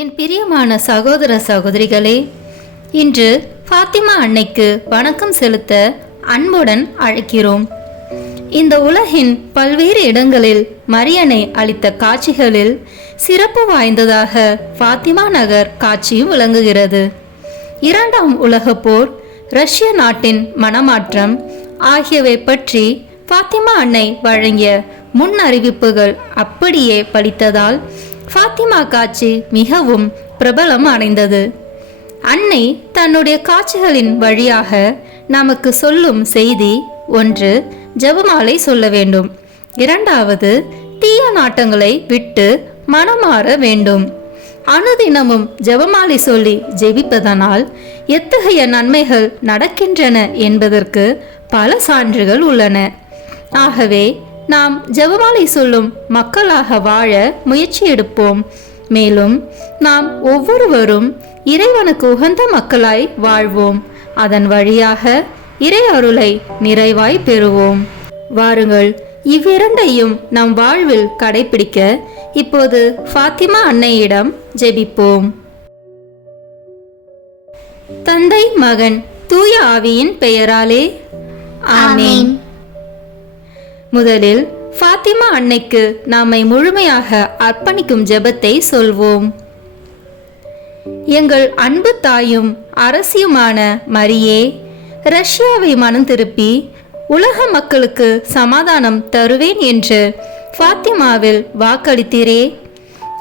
என் பிரியமான சகோதர சகோதரிகளே, இன்று ஃபாத்திமா அன்னைக்கு வணக்கம் செலுத்த அன்புடன் அழைக்கிறோம். இந்த உலகின் பல்வேறு இடங்களில் மரியனை அளித்த காட்சிகளில் சிறப்பு வாய்ந்ததாக ஃபாத்திமா நகர் காட்சியும் விளங்குகிறது. இரண்டாம் உலகப் போர், ரஷ்ய நாட்டின் மனமாற்றம் ஆகியவை பற்றி ஃபாத்திமா அன்னை வழங்கிய முன் அறிவிப்புகள் அப்படியே பலித்ததால் ஃபாத்திமா காட்சி மிகவும் பிரபலம் அடைந்தது. அன்னை தன்னுடைய காட்சிகளின் வழியாக நமக்கு சொல்லும் செய்தி: ஒன்று, ஜெபமாலை சொல்ல வேண்டும். இரண்டாவது, தீய நாட்டங்களை விட்டு மனமாற வேண்டும். அனுதினமும் ஜெபமாலை சொல்லி ஜெபிப்பதனால் எத்தகைய நன்மைகள் நடக்கின்றன என்பதற்கு பல சான்றுகள் உள்ளன. ஆகவே நாம் ஜெபமாலை சொல்லும் மக்களாக வாழ முயற்சி எடுப்போம். மேலும் நாம் ஒவ்வொருவரும் இறைவனுக்கு உகந்த மக்களாய் வாழ்வோம். அதன் வழியாக இறை அருளை நிறைவாய் பெறுவோம். வாருங்கள், இவ்விரண்டையும் நம் வாழ்வில் கடைபிடிக்க இப்போது ஃபாத்திமா அன்னையிடம் ஜெபிப்போம். தந்தை, மகன், தூய ஆவியின் பெயராலே ஆமேன். முதலில் ஃபாத்திமா அன்னைக்கு நம்மை முழுமையாக அர்ப்பணிக்கும் ஜெபத்தை சொல்வோம். எங்கள் அன்பு தாயும் அரசியுமான மரியே, ரஷ்யாவை மனம் திருப்பி உலக மக்களுக்கு சமாதானம் தருவேன் என்று ஃபாத்திமாவில் வாக்களித்தீரே.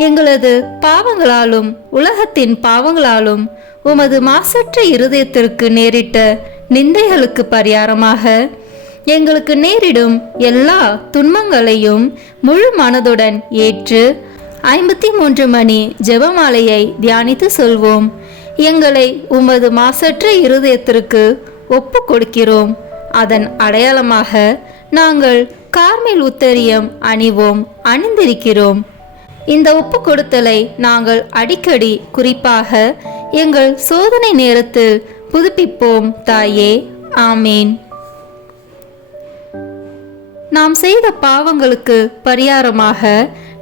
எங்களது பாவங்களாலும் உலகத்தின் பாவங்களாலும் உமது மாசற்ற இருதயத்திற்கு நேரிட்ட நிந்தைகளுக்கு பரிகாரமாக எங்களுக்கு நேரிடும் எல்லா துன்பங்களையும் முழு மனதுடன் ஏற்று 53 மணி ஜெபமாலையை தியானித்து சொல்வோம். எங்களை உமது மாசற்ற இருதயத்திற்கு ஒப்பு கொடுக்கிறோம். அதன் அடையாளமாக நாங்கள் கார்மேல் உத்தரியம் அணிந்திருக்கிறோம். இந்த ஒப்பு கொடுத்தலை நாங்கள் அடிக்கடி, குறிப்பாக எங்கள் சோதனை நேரத்தில் புதுப்பிப்போம் தாயே. ஆமேன். நாம் செய்த பாவங்களுக்கு பரிகாரமாக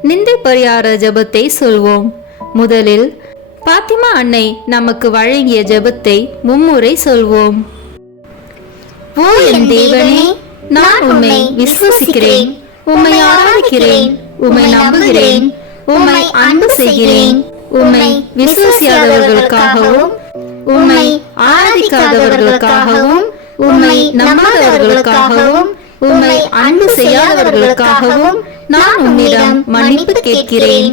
நிந்தை பரிகார ஜெபத்தை சொல்வோம். முதலில் ஃபாத்திமா அன்னை நமக்கு வழங்கிய ஜெபத்தை மும்முறை சொல்வோம். ஓ என் தேவனே, நான் உம்மை விசுவசிக்கிறேன், உம்மை ஆராதிக்கிறேன், உம்மை நம்புகிறேன், உம்மை அன்பு செய்கிறேன். உம்மை விசுவசியாதவர்களுக்காகவும் உம்மை ஆராதிக்காதவர்களுக்காகவும் உம்மை நம்பாதவர்களுக்காகவும் உம்மை அன்பு செய்யாதவர்களுக்காகவும் நான் உம்மிடம் மன்னிப்பு கேட்கிறேன்.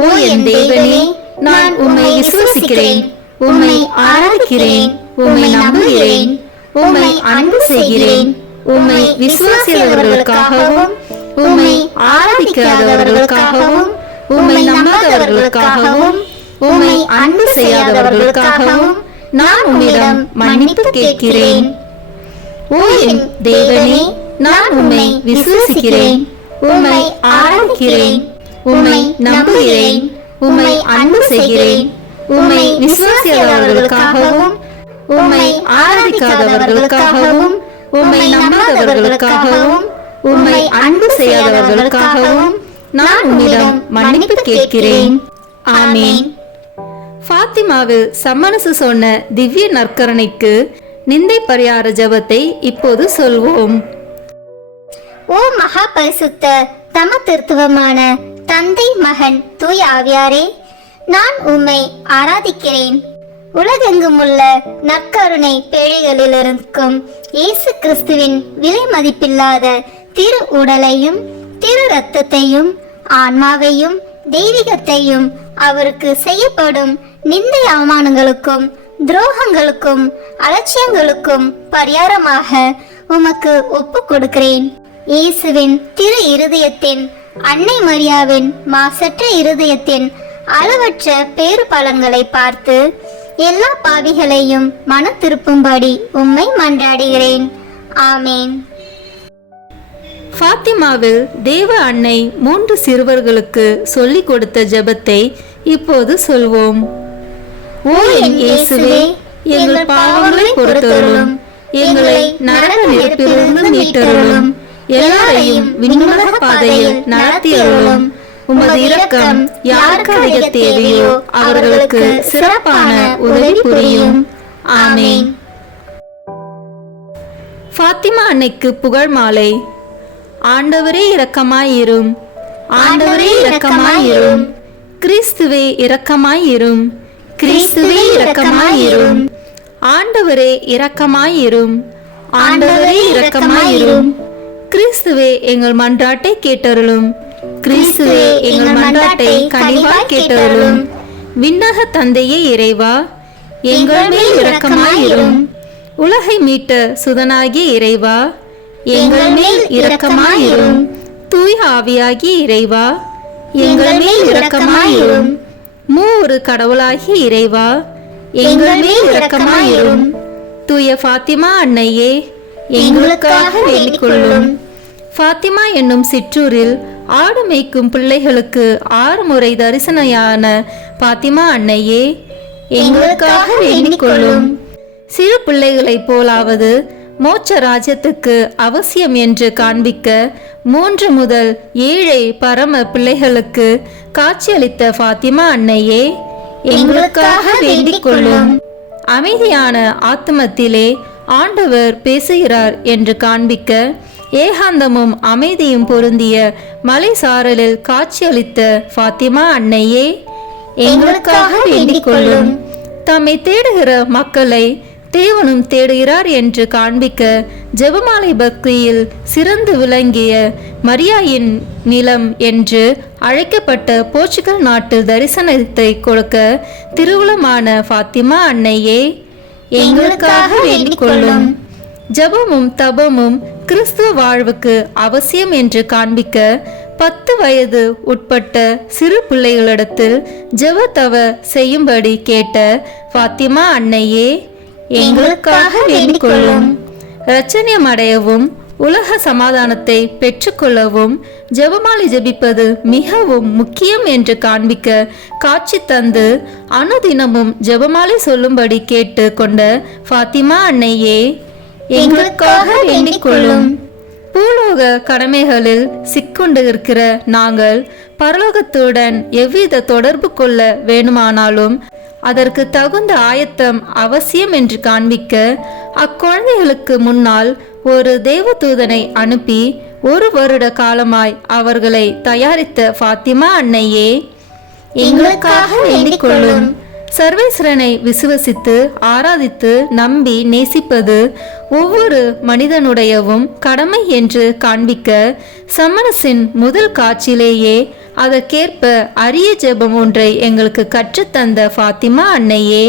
ஓ என் தேவனே, நான் உம்மை விசுவசிக்கிறேன், உம்மை ஆராதிக்கிறேன், உம்மை நம்புகிறேன், உம்மை அன்பு செய்கிறேன். உம்மை விசுவாசியாதவர்களுக்காகவும் உம்மை ஆராதிக்காதவர்களுக்காகவும் உம்மை நம்பாதவர்களுக்காகவும் உம்மை அன்பு செய்யாதவர்களுக்காகவும் நான் உம்மிடம் மன்னிப்பு கேட்கிறேன். ஓ என் தேவனே, நான் உம்மை விசுவசிக்கிறேன், உம்மை ஆராதிக்கிறேன், உம்மை நம்புகிறேன், உம்மை அன்பு செய்கிறேன். உம்மை விசுவாசியாதவர்களுக்காகவும் உம்மை ஆராதிக்காதவர்களுக்காகவும் உம்மை நம்பாதவர்களுக்காகவும் உம்மை அன்பு செய்யாதவர்களுக்காகவும் நான் உம்மிடம் மன்னிப்பு கேட்கிறேன். ஆமேன். ஃபாத்திமாவில் சம்மனசு சொன்ன திவ்ய நற்கரணைக்கு நிந்தை பரிகார ஜெபத்தை இப்போது சொல்வோம். ஓ மகா பரிசுத்த தம திருத்துவமான தந்தை, மகன், தூய ஆவியாரே, நான் உம்மை ஆராதிக்கிறேன். உலகெங்கும் உள்ள நற்கருணை பேழைகளிலிருக்கும் இயேசு கிறிஸ்துவின் விலை மதிப்பில்லாத திரு உடலையும் திரு இரத்தத்தையும் ஆன்மாவையும் தெய்வீகத்தையும் அவருக்கு செய்யப்படும் நிந்தை அவமானங்களுக்கும் துரோகங்களுக்கும் அலட்சியங்களுக்கும் பரிகாரமாக உமக்கு ஒப்பு கொடுக்கிறேன். இயேசுவின் திரு இருதயத்தின், அன்னை மரியாவின் மாசற்ற இருதயத்தின் அளவற்ற பேறு பலன்களை பார்த்து எல்லா பாவிகளையும் மன திருப்பும்படி உம்மை மன்றாடுகிறேன். ஆமேன். ஃபாத்திமாவில் தேவ அன்னை 3 சிறுவர்களுக்கு சொல்லிக் கொடுத்த ஜெபத்தை இப்போது சொல்வோம். ஓ என் இயேசுவே, எங்கள் பாவங்களை பொறுத்தருளும், எங்களை நரக நெருப்பிலிருந்து மீட்டருளும், எல்லாரையும் விண்ணுலக பாதையில் நடத்தியருளும். உமது இரக்கம் யாருக்கு அதிக தேவையோ அவர்களுக்கு சிறப்பான உதவி புரியும். ஆமென். ஃபாத்திமா அன்னைக்கு புகழ் மாலை. ஆண்டவரே இரக்கமாயிரும், ஆண்டவரே இரக்கமாயிரும், கிறிஸ்துவே இரக்கமாயிரும், கிறிஸ்துவே இரக்கமாயிரும், ஆண்டவரே இரக்கமாயிரும், ஆண்டவரே இரக்கமாயிரும், கிறிஸ்துவே எங்கள் மன்றாட்டை கேட்டருளும், கிறிஸ்துவே எங்கள் மன்றாட்டை கனிவாய் கேட்டருளும். விண்ணக தந்தையே இறைவா, எங்கள் மேல் இரக்கமாயிரும். உலகை மீட்ட சுதனாகிய இறைவா, எங்கள் மேல் இரக்கமாயிரும். தூய ஆவியாகிய இறைவா, எங்கள் மேல் இரக்கமாயிரும். மூவொரு கடவுளாகிய இறைவா, எங்கள் மேல் இரக்கமாயிரும். தூய ஃபாத்திமா அன்னையே, எங்களுக்காக வேண்டிக் கொள்ளும். ஃபாத்திமா என்னும் சிற்றூரில் ஆடு மேய்க்கும் பிள்ளைகளுக்கு 6 முறை தரிசனையான ஃபாத்திமா அன்னையே, எங்களுக்காக வேண்டிக் கொள்ளும். சிறு பிள்ளைகளைப் போலாவது மோட்ச ராஜ்யத்துக்கு அவசியம் என்று காண்பிக்க 3 முதல் 7 பரம பிள்ளைகளுக்கு காட்சியளித்த ஃபாத்திமா அன்னையே, எங்களுக்காக வேண்டிக் கொள்ளும். அமைதியான ஆத்மத்திலே ஆண்டவர் பேசுகிறார் என்று காண்பிக்க ஏகாந்தமும் அமைதியும் பொருந்திய மலை சாரலில் காட்சியளித்த ஃபாத்திமா அன்னையே, எங்களுக்காக வேண்டிக் கொள்ளும். தம்மை தேடுகிற மக்களை தேவனும் தேடுகிறார் என்று காண்பிக்க ஜெபமாலை பக்தியில் சிறந்து விளங்கிய மரியாயின் நிலம் என்று அழைக்கப்பட்ட போர்ச்சுகல் நாட்டு தரிசனத்தை கொடுக்க திருவுளமான ஃபாத்திமா அன்னையே, எங்களுக்காக வேண்டிக் கொள்ளும். ஜபமும் தபமும் கிறிஸ்துவ வாழ்வுக்கு அவசியம் என்று காண்பிக்க 10 வயது உட்பட்ட சிறு பிள்ளைகளிடத்தில் ஜெப தவ செய்யும்படி கேட்ட ஃபாத்திமா அன்னையே, எங்களுக்காக வேண்டிக் கொள்ளும். இரட்சணியம் அடையவும் உலக சமாதானத்தை பெற்றுக்கொள்ளவும் ஜெபமாலை ஜெபிப்பது மிகவும் முக்கியம் என்று காண்பிக்க காட்சி தந்து அனுதினமும் ஜெபமாலை சொல்லும்படி கேட்டு கொண்ட ஃபாத்திமா அன்னையே, எங்களுக்காக வேண்டிக் கொள்ளும். பூலோக கடமைகளில் சிக்கொண்டு இருக்கிற நாங்கள் பரலோகத்துடன் எவ்வித தொடர்பு கொள்ள வேணுமானாலும் அதற்கு தகுந்த ஆயத்தம் அவசியம் என்று காண்பிக்க அக்குழந்தைகளுக்கு முன்னால் ஒரு தேவதூதனை அனுப்பி 1 வருட காலமாய் அவர்களை தயாரித்த ஃபாத்திமா அன்னையே, எங்களுக்காக வேண்டிக் கொள்ளும். சர்வேஸ்வரனை விசுவசித்து ஆராதித்து நம்பி நேசிப்பது ஒவ்வொரு மனிதனுடையவும் கடமை என்று காண்பிக்க சமரசின் முதல் காட்சியிலேயே அதற்கேற்ப அரிய ஜெபம் ஒன்றை எங்களுக்கு கற்றுத்தந்த ஃபாத்திமா அன்னையே,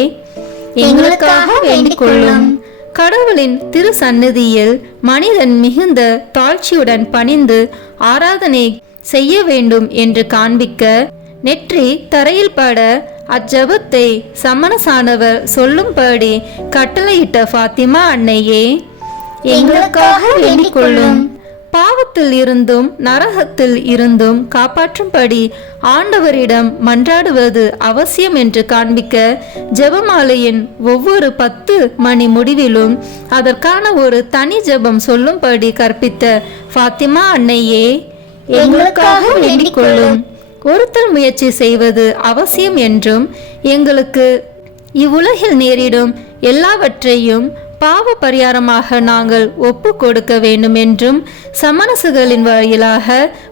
எங்களுக்காக வேண்டிக் கொள்ளும். கடவுளின் திரு சந்நிதியில் மனிதன் மிகுந்த தாழ்ச்சியுடன் பணிந்து ஆராதனை செய்ய வேண்டும் என்று காண்பிக்க நெற்றி தரையில் பட அஜபத்தை சமணசானவர் சொல்லும்படி கட்டளையிட்ட ஃபாத்திமா அன்னையே, எங்களுக்காக வேண்டிக் கொள்ளும். பாவத்தில் இருந்தும் நரகத்தில் இருந்தும் காப்பாற்றும்படி ஆண்டவரிடம் மன்றாடுவது அவசியம் என்று காண்பிக்க ஜெபமாலையின் ஒவ்வொரு 10 மணி முடிவிலும் அதற்கான ஒரு தனி ஜெபம் சொல்லும்படி கற்பித்த ஃபாத்திமா அன்னையே, எங்களுக்காக வேண்டிக் கொள்ளும். ஒருத்தர் முயற்சி செய்வது அவசியம் என்றும் எங்களுக்கு இவ்வுலகில் நேரிடும் எல்லாவற்றையும் பாவ பரிகாரமாக நாங்கள் ஒப்பு கொடுக்க வேண்டும் என்றும் சமணசுகளின் வாயிலாக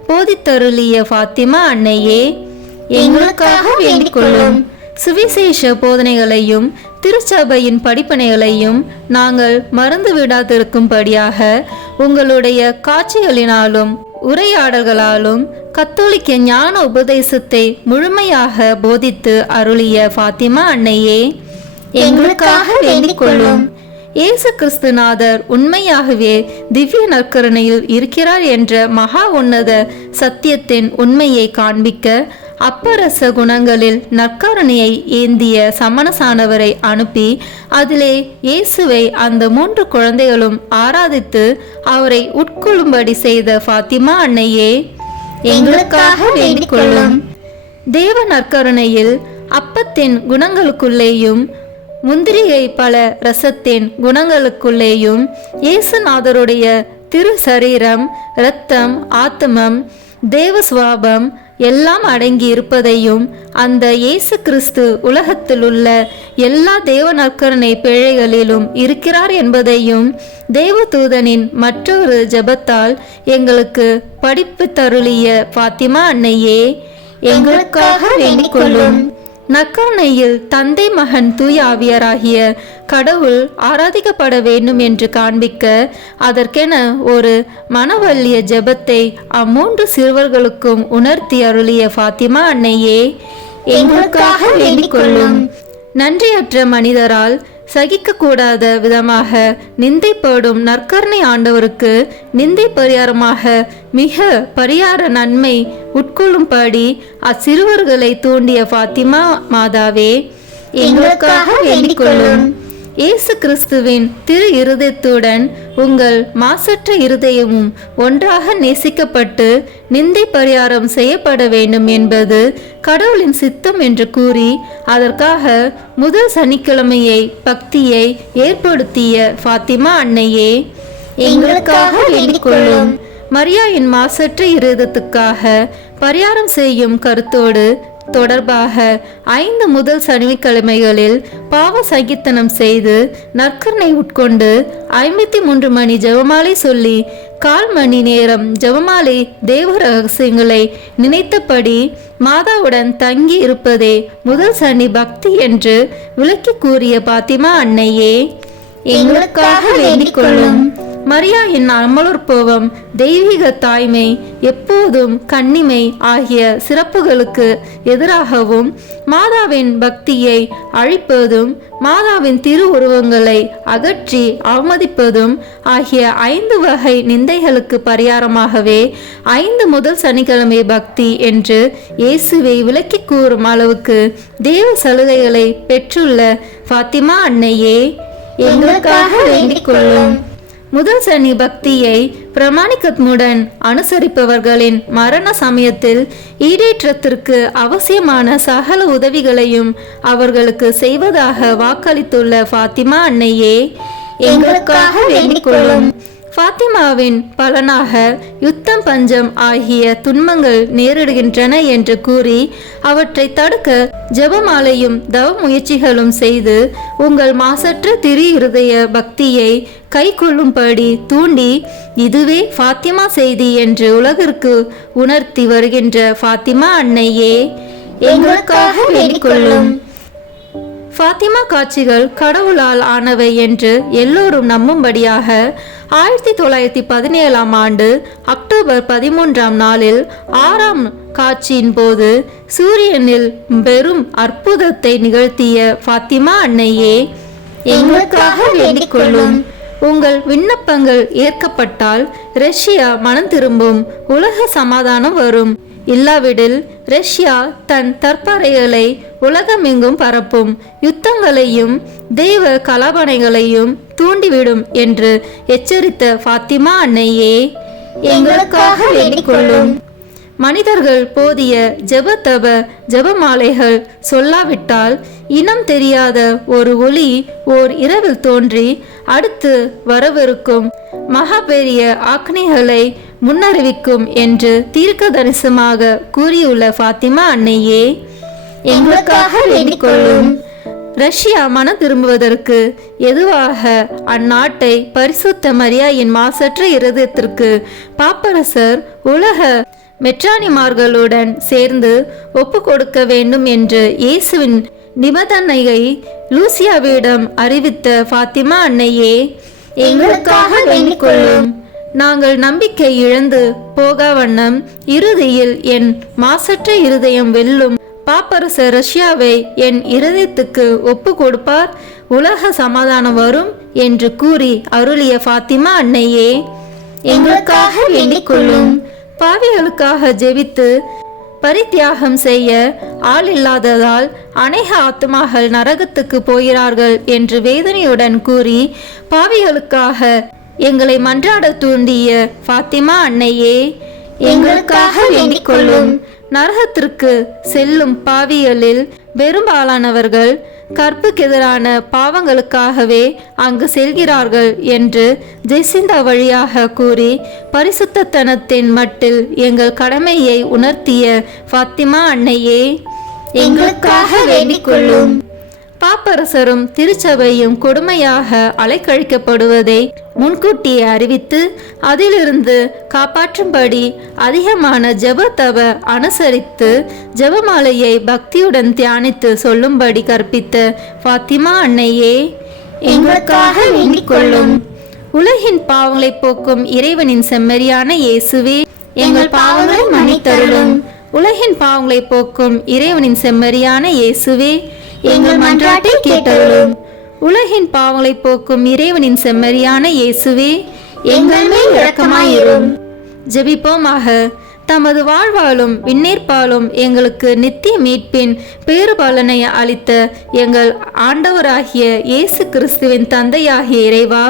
போதித்தருளிய ஃபாத்திமா அன்னையே, எங்களுக்காக வேண்டிக் கொள்ளும். சுவிசேஷ போதனைகளையும் திருச்சபையின் படிப்பனைகளையும் நாங்கள் மறந்து விடாதிருக்கும்படியாக உங்களுடைய காட்சிகளினாலும் உரையாடல்களாலும் கத்தோலிக்க ஞான உபதேசத்தை முழுமையாக போதித்து அருளிய ஃபாத்திமா அன்னையே, எங்களுக்காக வேண்டிக் கொள்ளும். இயேசு கிறிஸ்துநாதர் உண்மையாகவே திவ்ய நற்கருணையில் இருக்கிறார் என்ற மகா உன்னத சத்தியத்தின் உண்மையை காண்பிக்க அப்பரச குணங்களில் நற்கருணையை ஏந்திய சமணசானவரை அனுப்பி அதிலே இயேசுவை அந்த 3 குழந்தைகளும் ஆராதித்து அவரை உட்கொள்ளும்படி செய்த ஃபாத்திமா அன்னையே, எங்களுக்காக வேண்டிக் கொள்ளும். தேவ நற்கருணையில் அப்பத்தின் குணங்களுக்குள்ளேயும் முந்திரிகை பல ரசத்தின் குணங்களுக்குள்ளேயும் இயேசுநாதருடைய திரு சரீரம் இரத்தம் ஆத்மம் தேவ சுவாபம் எல்லாம் அடங்கி இருப்பதையும் அந்த இயேசு கிறிஸ்து உலகத்தில் உள்ள எல்லா தேவ நற்கருணை பிழைகளிலும் இருக்கிறார் என்பதையும் தேவதூதனின் மற்றொரு ஜெபத்தால் எங்களுக்கு படிப்பு தருளிய பாத்திமா அன்னையே, எங்களுக்காக வேண்டிக் கொள்ளும். நற்கருணையில் தந்தை மகன் தூய ஆவியராகிய கடவுள் ஆராதிக்கப்பட வேண்டும் என்று காண்பிக்க அதற்கென ஒரு மனவல்லிய ஜெபத்தை அம்மூன்று சிறுவர்களுக்கும் உணர்த்தி அருளிய பாத்திமா அன்னையே, எங்களுக்காக வேண்டிக் கொள்ளும். நன்றியற்ற மனிதரால் சகிக்கக்கூடாத விதமாக நிந்தைப்படும் நற்கருணை ஆண்டவருக்கு நிந்தை பரிகாரமாக மிக பரிகார நன்மை உட்கொள்ளும்படி அச்சிறுவர்களை தூண்டிய பாத்திமா மாதாவே, எங்களுக்காக வேண்டிக் கொள்ளும். இயேசு கிறிஸ்துவின் திரு இருதயத்துடன் உங்கள் மாசற்ற இருதயமும் ஒன்றாக நேசிக்கப்பட்டு நிந்தை பரிகாரம் செய்யப்பட வேண்டும் என்பது கடவுளின் சித்தம் என்று கூறி அதற்காக முதல் சனிக்கிழமையை பக்தியை ஏற்படுத்திய பாத்திமா அன்னையே, எங்களுக்காக வேண்டிக் கொள்ளும். மரியாயின் மாசற்ற இருதயத்துக்காக பரிகாரம் செய்யும் கருத்தோடு தொடர்பாக 5 முதல் சனிக்கிழமைகளில் பாவ சகித்தனம் செய்து நற்கருணை உட்கொண்டு 53 மணி ஜெபமாலை சொல்லி 1/4 மணி நேரம் ஜெபமாலை தேவ ரகசியங்களை நினைத்தபடி மாதாவுடன் தங்கி இருப்பதே முதல் சனி பக்தி என்று விளக்கி கூறிய பாத்திமா அன்னையே, எங்களுக்காக வேண்டிக் கொள்ளும். மரியாயின் அமலோற்பவம், தெய்வீக தாய்மை, எப்போதும் கன்னிமை ஆகிய சிறப்புகளுக்கு எதிராகவும் மாதாவின் பக்தியை அழிப்பதும் மாதாவின் திரு உருவங்களை அகற்றி அவமதிப்பதும் ஆகிய 5 வகை நிந்தைகளுக்கு பரிகாரமாகவே 5 முதல் சனிக்கிழமை பக்தி என்று இயேசுவை விளக்கி கூறும் அளவுக்கு தேவ சலுகைகளை பெற்றுள்ள பாத்திமா அன்னையே, எங்களுக்காக வேண்டிக் கொள்ளும். முதல் சனி பக்தியை பிரமாணிக்கத்துடன் அனுசரிப்பவர்களின் மரண சமயத்தில் ஈடேற்றத்திற்கு அவசியமான சகல உதவிகளையும் அவர்களுக்கு செய்வதாக வாக்களித்துள்ள பாத்திமா அன்னையே, எங்களுக்காக வேண்டிக் கொள்ளும். பாத்திமாவின் பலனாக யுத்தம், பஞ்சம் ஆகிய துன்பங்கள் நேரிடுகின்றன என்று கூறி அவற்றை தடுக்க ஜெபமாலையும் தவ முயற்சிகளும் செய்து உங்கள் மாசற்ற திரு இருதய பக்தியை கை கொள்ளும்படி தூண்டி இதுவே பாத்திமா செய்தி என்று உலகிற்கு உணர்த்தி வருகின்ற பாத்திமா அன்னையே, எங்களுக்காக வேண்டிக் கொள்ளும். பாத்திமா காட்சிகள் கடவுளால் ஆனவை என்று எல்லோரும் நம்பும்படியாக 1917 ஆண்டு அக்டோபர் 13ஆம் நாளில் 6ஆம் காட்சியின் போது சூரியனில் பெரும் அற்புதத்தை நிகழ்த்திய பாத்திமா அன்னையே, எங்களுக்காக வேண்டிக் கொள்ளும். உங்கள் விண்ணப்பங்கள் ஏற்கப்பட்டால் ரஷ்யா மனம் திரும்பும், உலக சமாதானம் வரும். இல்லாவிடில் ரஷ்யா தன் தற்பறைகளை உலகமெங்கும் பரப்பும், யுத்தங்களையும் தெய்வ கலபனைகளையும் தூண்டிவிடும் என்று எச்சரித்த பாத்திமா அன்னையே, எங்களுக்காக வேண்டிக் கொள்ளும். மனிதர்கள் போதிய ஜெப ஜெபமாலைகள் சொல்லாவிட்டால் இனம் தெரியாத ஒரு ஒளி ஓர் இரவில் தோன்றி அடுத்து வரவிருக்கும் மகா பெரிய ஆக்னிகளை முன்னறிவிக்கும் என்று தீர்க்க தரிசனமாக கூறியுள்ள பாத்திமா அன்னையே, எங்களுக்காக வேண்டிக் கொள்ளும். ரஷ்யா மனம் திரும்புவதற்கு எதுவாக அந்நாட்டை பரிசுத்த மரியாயின் மாசற்ற இருதயத்திற்கு பாப்பரசர் உலக மெட்ரானிமார்களுடன் சேர்ந்து ஒப்பு கொடுக்க வேண்டும் என்று இயேசுவின் நிபந்தனையை லூசியாவிடம் அறிவித்த பாத்திமா அன்னையே, எங்களுக்காக வேண்டிக் கொள்ளும். நாங்கள் நம்பிக்கை இழந்து போகா வண்ணம் இறுதியில் என் மாசற்ற இருதயம் வெல்லும், பாப்பரச ரஷ்யாவை என் இருதயத்துக்கு ஒப்பு கொடுப்பார், உலக சமாதானம் வரும் என்று கூறி அருளிய பாத்திமா அன்னையே, எங்களுக்காக வேண்டிக் கொள்ளும். பாவிகளுக்காக ஜெபித்து பரித்தியாகம் செய்ய ஆள் இல்லாததால் அநேக ஆத்மாக்கள் நரகத்துக்கு போகிறார்கள் என்று வேதனையுடன் கூறி பாவிகளுக்காக எங்களை மன்றாட தூண்டிய பாத்திமா அன்னையே, எங்களுக்காக வேண்டிக் கொள்ளும். நரகத்திற்கு செல்லும் பாவிகளில் பெரும்பாலானவர்கள் கற்புக்கெதிரான பாவங்களுக்காகவே அங்கு செல்கிறார்கள் என்று ஜெசிந்தா வழியாக கூறி பரிசுத்தத்தனத்தின் மட்டில் எங்கள் கடமையை உணர்த்திய ஃபாத்திமா அன்னையே, எங்களுக்காக வேண்டிக் கொள்ளும். பாப்பரசரும் திருச்சபையும் கொடுமையாக அலைக்கழிக்கப்படுவதை முன்கூட்டியே அறிவித்து அதிலிருந்து காப்பாற்றும்படி அதிகமான ஜெபத்தவ அனுசரித்து ஜெபமாலையை பக்தியுடன் தியானித்து சொல்லும்படி கற்பித்த ஃபாத்திமா அன்னையே, எங்களுக்காக வேண்டிக் கொள்ளும். உலகின் பாவங்களை போக்கும் இறைவனின் செம்மறியான இயேசுவே, எங்கள் பாவங்களை மன்னித்தருளும். உலகின் பாவங்களை போக்கும் இறைவனின் செம்மறியான இயேசுவே, எங்கள் மன்றாட்டை கேட்டருளும். உலகின் பாவங்களை போக்கும் இறைவனின் செம்மறியான இயேசுவே, எங்கள் மேல் இரக்கமாயிரும். ஜெபிப்போமாக. தமது வாழ்வாலும் விண்ணேற்பாலும் எங்களுக்கு நித்திய மீட்பின் பேறுபலனை அளித்த எங்கள் ஆண்டவராகிய இயேசு கிறிஸ்துவின் தந்தையாகிய இறைவா,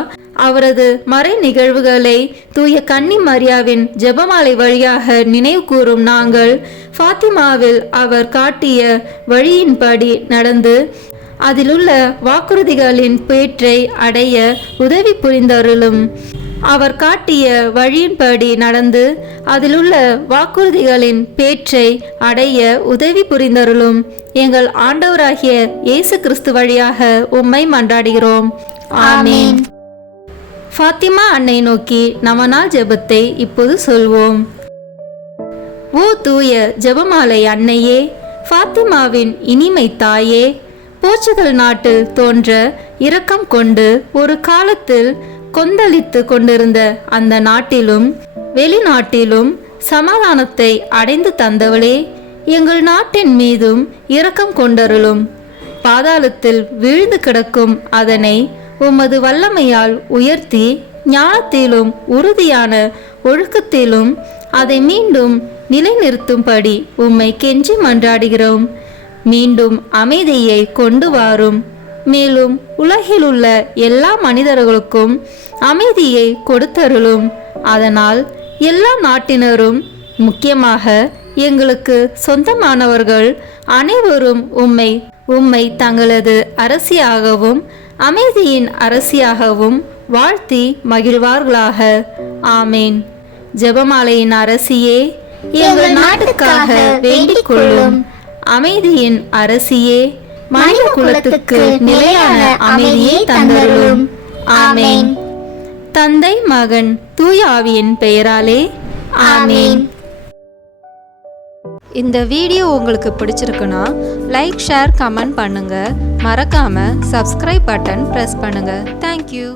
அவரது மறை நிகழ்வுகளை தூய கன்னி மரியாவின் ஜெபமாலை வழியாக நினைவு கூறும் நாங்கள் ஃபாத்திமாவில் அவர் காட்டிய வழியின்படி நடந்து அதிலுள்ள வாக்குறுதிகளின் பேற்றை அடைய உதவி புரிந்தருளும். அவர் காட்டிய வழியின்படி நடந்து அதிலுள்ள வாக்குறுதிகளின் பேற்றை அடைய உதவி புரிந்தருளும். எங்கள் ஆண்டவராகிய இயேசு கிறிஸ்து வழியாக உம்மை மன்றாடுகிறோம். ஆமீன். ஃபாத்திமா அன்னை நோக்கி நமனால் ஜெபத்தை இப்போது சொல்வோம். ஓ தூய ஜெபமாலை அன்னையே, ஃபாத்திமாவின் இனிமை தாயே, போர்ச்சுகல் நாட்டில் தோன்ற இரக்கம் கொண்டு ஒரு காலத்தில் கொந்தளித்து கொண்டிருந்த அந்த நாட்டிலும் வெளிநாட்டிலும் சமாதானத்தை அடைந்து தந்தவளே, எங்கள் நாட்டின் மீதும் இரக்கம் கொண்டருளும். பாதாளத்தில் வீழ்ந்து கிடக்கும் அதனை உமது வல்லமையால் உயர்த்தி ஞானத்திலும் உறுதியான ஒழுக்கத்திலும் அதை மீண்டும் நிலைநிறுத்தும்படி உம்மை கெஞ்சி மன்றாடுகிறோம். மீண்டும் அமைதியை கொண்டு வாரும். மேலும் உலகிலுள்ள எல்லா மனிதர்களுக்கும் அமைதியை கொடுத்தருளும். அதனால் எல்லா நாட்டினரும், முக்கியமாக எங்களுக்கு சொந்தமானவர்கள் அனைவரும் உம்மை தங்களது அரசியாகவும் அமைதியின் அரசியாகவும் வாழ்த்தி மகிழ்வார்களாக. ஆமேன். ஜெபமாலையின் அரசியே, எங்கள் நாட்டுக்காக வேண்டிக் கொள்ளும். அமைதியின் அரசியே, மனித குலத்துக்கு நிலையான அமைதியை தந்தருளும். ஆமேன். தந்தை, மகன், தூய ஆவியின் பெயராலே ஆமேன். இந்த வீடியோ உங்களுக்கு பிடிச்சிருக்குன்னா லைக், ஷேர், கமெண்ட் பண்ணுங்க. மறக்காம சப்ஸ்கிரைப் பட்டன் பிரஸ் பண்ணுங்க. தேங்க்யூ.